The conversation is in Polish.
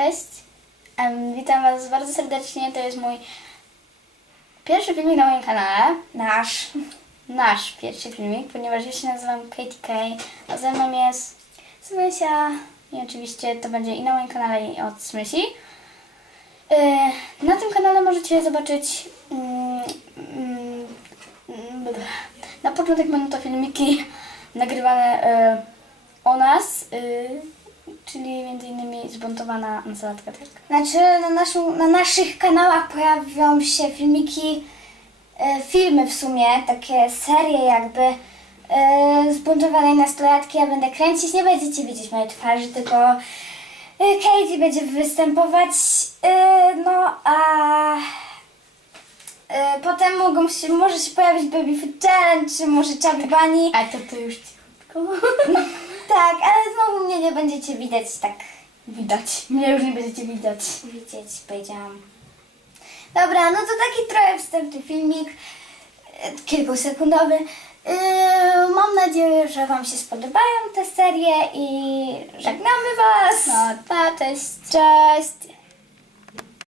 Cześć. Witam Was bardzo serdecznie. To jest mój pierwszy filmik na moim kanale. Nasz. Nasz pierwszy filmik, ponieważ ja się nazywam Katie K. A ze mną jest Smysia. I oczywiście to będzie i na moim kanale, i od Smysi. Yy, na tym kanale możecie zobaczyć mm, mm, mm, na początek będą to filmiki nagrywane yy, o nas, yy, czyli między innymi zbuntowana nasolatka, tak? Znaczy na, naszą, na naszych kanałach pojawią się filmiki, e, filmy w sumie, takie serie jakby e, zbuntowanej nastolatki. Ja będę kręcić, nie będziecie widzieć mojej twarzy, tylko e, Katie będzie występować. E, no a e, potem mogą się, może się pojawić Baby Food Challenge, czy może Chubby Bunny. A to to już cichutko. Tak, ale znowu mnie nie będziecie widać tak Widać. Mnie już nie będziecie widać. widzieć, powiedziałam. Dobra, no to taki trochę wstępny filmik, e, kilkusekundowy. Yy, mam nadzieję, że Wam się spodobają te serie i żegnamy Was. No, pa, cześć. Cześć!